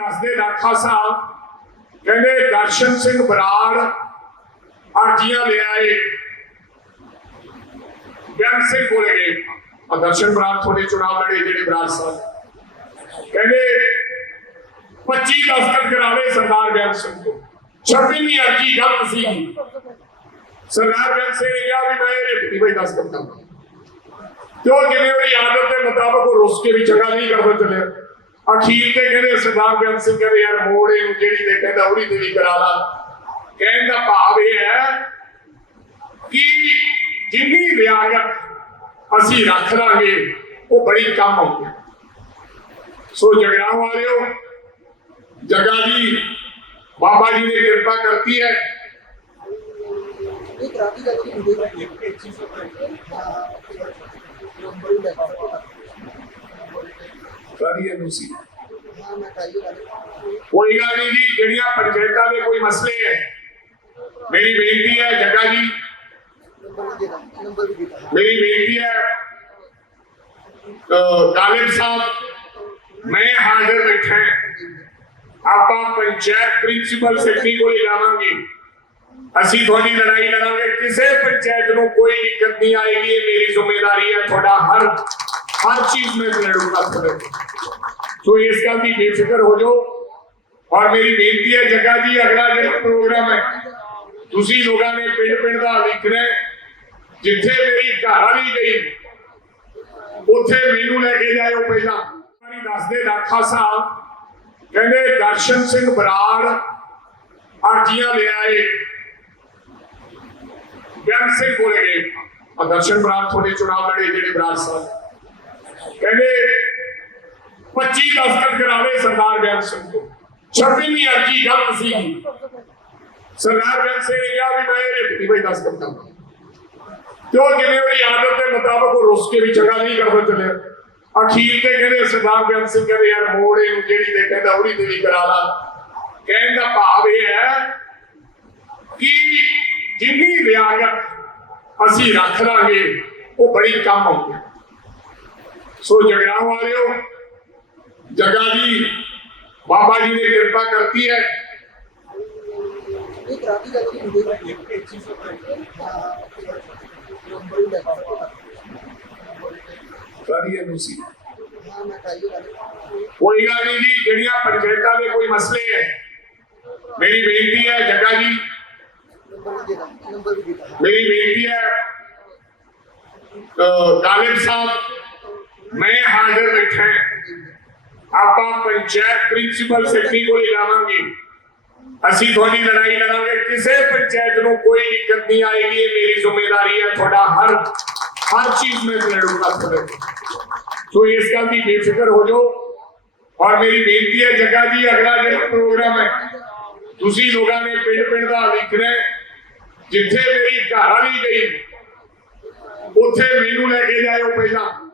ਦੱਸਦੇ ਦਾਖਾ ਸਾਹਿਬ ਕਹਿੰਦੇ ਦਰਸ਼ਨ ਸਿੰਘ ਬਰਾੜ ਅਰਜੀਆਂ ਲੈ ਆਏ ਬਿਆਨ ਸਿੰਘ ਕੋਲੇ ਗਏ ਆ ਦਰਸ਼ਨ ਬਰਾੜ ਤੁਹਾਡੇ ਚੁਣਾਵ ਲੜੇ ਜਿਹੜੇ ਬਰਾੜ ਸਾਹਿਬ ਕਹਿੰਦੇ 25 ਦਸਤਖਤ ਕਰਾਵੇ ਸਰਦਾਰ ਬਿਆਨ ਸਿੰਘ ਤੋਂ 26ਵੀਂ ਅਰਜੀ ਗਲਤ ਸੀ ਸਰਦਾਰ ਬਿਆਨ ਸਿੰਘ ਨੇ ਕਿਹਾ ਵੀ ਮੈਂ ਇਹ ਨਹੀਂ ਬਈ ਦਸਤਖਤ ਕਰਾਂ ਕਿਉਂ ਜਿਵੇਂ ਉਹਦੀ ਆਦਤ ਦੇ ਮੁਤਾਬਕ ਉਹ ਰੁੱਸ ਕੇ ਵੀ ਚੰਗਾ ਨਹੀਂ ਕਰਦਾ ਚੱਲਿਆ ਅਖੀਰ ਤੇ ਕਹਿੰਦੇ ਸਰਦਾਰ ਬੇਅੰਤ ਸਿੰਘ ਕਹਿੰਦੇ ਯਾਰ ਮੋੜੇ ਨੂੰ ਜਿਹੜੀ ਦੇ ਕਹਿੰਦਾ ਉਹਦੀ ਤੇ ਕਰਾ ਲਾ। ਕਹਿਣ ਦਾ ਭਾਵ ਇਹ ਹੈ ਕਿ ਜਿੰਨੀ ਲਿਆਕਤ ਅਸੀਂ ਰੱਖ ਲਾਂਗੇ ਉਹ ਬੜੀ ਕੰਮ ਆਉਂਦੀ ਸੋ ਜਗਰਾਉਂ ਵਾਲਿਓ ਜਗਾ ਜੀ ਬਾਬਾ ਜੀ ਨੇ ਕਿਰਪਾ ਕਰਤੀ ਹੈ। ਰਾਧੀਆ ਨੂੰ ਸੀ। ਕੋਈ ਗੱਲ ਨਹੀਂ ਜੀ, ਜਿਹੜੀਆਂ ਪੰਚਾਇਤਾਂ ਦੇ ਕੋਈ ਮਸਲੇ ਹੈ, ਮੇਰੀ ਬੇਨਤੀ ਹੈ, ਜੱਗਾ ਜੀ। ਮੇਰੀ ਬੇਨਤੀ ਹੈ ਕਾਲਿਬ ਸਾਹਿਬ, ਮੈਂ ਹਾਜ਼ਰ ਬੈਠਾ ਆਪਾਂ ਪੰਚਾਇਤ ਪ੍ਰਿੰਸੀਪਲ ਸੈਕਟਰੀ ਕੋਲ ਜਾਵਾਂਗੇ। ਅਸੀਂ ਤੁਹਾਡੀ ਲੜਾਈ ਲੜਾਂਗੇ, ਕਿਸੇ ਪੰਚਾਇਤ ਨੂੰ ਕੋਈ ਦਿੱਕਤ ਨਹੀਂ ਆਏਗੀ, ਇਹ ਮੇਰੀ ਜ਼ਿੰਮੇਵਾਰੀ ਹੈ, ਤੁਹਾਡਾ ਹਰ ਹਰ ਚੀਜ਼ ਮੈਂ ਲੜੂਗਾ ਤੁਹਾਡੇ ਸੋ ਇਸ ਗੱਲ ਦੀ ਬੇਫਿਕਰ ਹੋ ਜਾਓ। ਔਰ ਮੇਰੀ ਬੇਨਤੀ ਹੈ, ਜੱਗਾ ਜੀ, ਅਗਲਾ ਜਿਹੜਾ ਪ੍ਰੋਗਰਾਮ ਹੈ, ਤੁਸੀਂ ਲੋਕਾਂ ਨੇ ਪਿੰਡ ਪਿੰਡ ਦਾ ਲਿਖਣਾ ਜਿੱਥੇ ਮੇਰੀ ਘਰ ਵਾਲੀ ਗਈ, ਉੱਥੇ ਮੈਨੂੰ ਲੈ ਕੇ ਜਾਇਓ ਪਹਿਲਾਂ। ਵਾਰੀ ਦੱਸਦੇ ਦਾਖਾ ਸਾਹਿਬ ਕਹਿੰਦੇ ਦਰਸ਼ਨ ਸਿੰਘ ਬਰਾੜ ਅਰਜੀਆਂ ਲੈ ਆਏ। ਬਿਆਨ ਸਿੰਘ ਕੋਲੇ ਗਏ। ਦਰਸ਼ਨ ਬਰਾੜ ਤੁਹਾਡੇ ਚੁਣਾਵ ਲੜੇ ਜਿਹੜੇ ਬਰਾੜ ਸਾਹਿਬ। ਕਹਿੰਦੇ 25 ਦਸਤਖਤ ਕਰਾਵੇ ਸਰਦਾਰ ਬਿਆਨ ਸਿੰਘ ਤੋਂ। 26ਵੀਂ ਅਰਜੀ ਗਲਤ ਸੀ। ਸਰਦਾਰ ਬਿਆਨ ਸਿੰਘ ਨੇ ਕਿਹਾ ਵੀ ਮੈਂ ਇਹ ਨਹੀਂ ਬਈ ਦਸਤਖਤ ਕਰਾਂ ਕਿਉਂ ਜਿਵੇਂ ਉਹਦੀ ਆਦਤ ਦੇ ਮੁਤਾਬਕ ਉਹ ਰੁੱਸ ਕੇ ਵੀ ਚੰਗਾ ਨਹੀਂ ਕਰਦਾ ਚੱਲਿਆ। ਅਖੀਰ ਤੇ ਕਹਿੰਦੇ ਸਰਦਾਰ ਬਿਆਨ ਸਿੰਘ ਕਹਿੰਦੇ, ਯਾਰ ਮੋੜ ਇਹਨੂੰ ਜਿਹੜੀ ਦੇ ਕਹਿੰਦਾ, ਉਹਦੀ ਤੇ ਵੀ ਕਰਾ ਲਾ। ਕਹਿਣ ਦਾ ਭਾਵ ਇਹ ਹੈ ਕਿ ਜਿੰਨੀ ਲਿਆਕਤ ਅਸੀਂ ਰੱਖ ਲਾਂਗੇ, ਉਹ ਬੜੀ ਕੰਮ ਆਉਂਦੀ ਹੈ। ਸੋ ਜਗਰਾਉਂ ਵਾਲਿਓ जगह जी बाबा जी ने कृपा करती है। कोई गल नहीं जी जड़िया पंचायतों के कोई मसले है मेरी बेनती है जगह जी। मेरी बेनती है गालिब साहब मैं हाजिर है। ਆਪਾਂ ਪੰਚਾਇਤ ਪ੍ਰਿੰਸੀਪਲ ਸੈਕਟਰੀ ਕੋਲ ਜਾਵਾਂਗੇ ਅਸੀਂ ਤੁਹਾਡੀ ਲੜਾਈ ਲੜਾਂਗੇ। ਕਿਸੇ ਪੰਚਾਇਤ ਨੂੰ ਕੋਈ ਦਿੱਕਤ ਨਹੀਂ ਆਏਗੀ। ਇਹ ਮੇਰੀ ਜ਼ਿੰਮੇਵਾਰੀ ਹੈ। ਤੁਹਾਡਾ ਹਰ ਹਰ ਚੀਜ਼ ਮੈਂ ਲੜੂੰਗਾ ਤੁਹਾਡੇ ਸੋ ਇਸ ਗੱਲ ਦੀ ਬੇਫਿਕਰ ਹੋ ਜਾਓ। ਔਰ ਮੇਰੀ ਬੇਨਤੀ ਹੈ, ਜੱਗਾ ਜੀ, ਅਗਲਾ ਜਿਹੜਾ ਪ੍ਰੋਗਰਾਮ ਹੈ, ਤੁਸੀਂ ਲੋਕਾਂ ਨੇ ਪਿੰਡ ਪਿੰਡ ਦਾ ਲਿਖਣਾ ਜਿੱਥੇ ਮੇਰੀ ਘਰ ਵਾਲੀ ਗਈ, ਉੱਥੇ ਮੈਨੂੰ ਲੈ ਕੇ ਜਾਇਓ ਪਹਿਲਾਂ।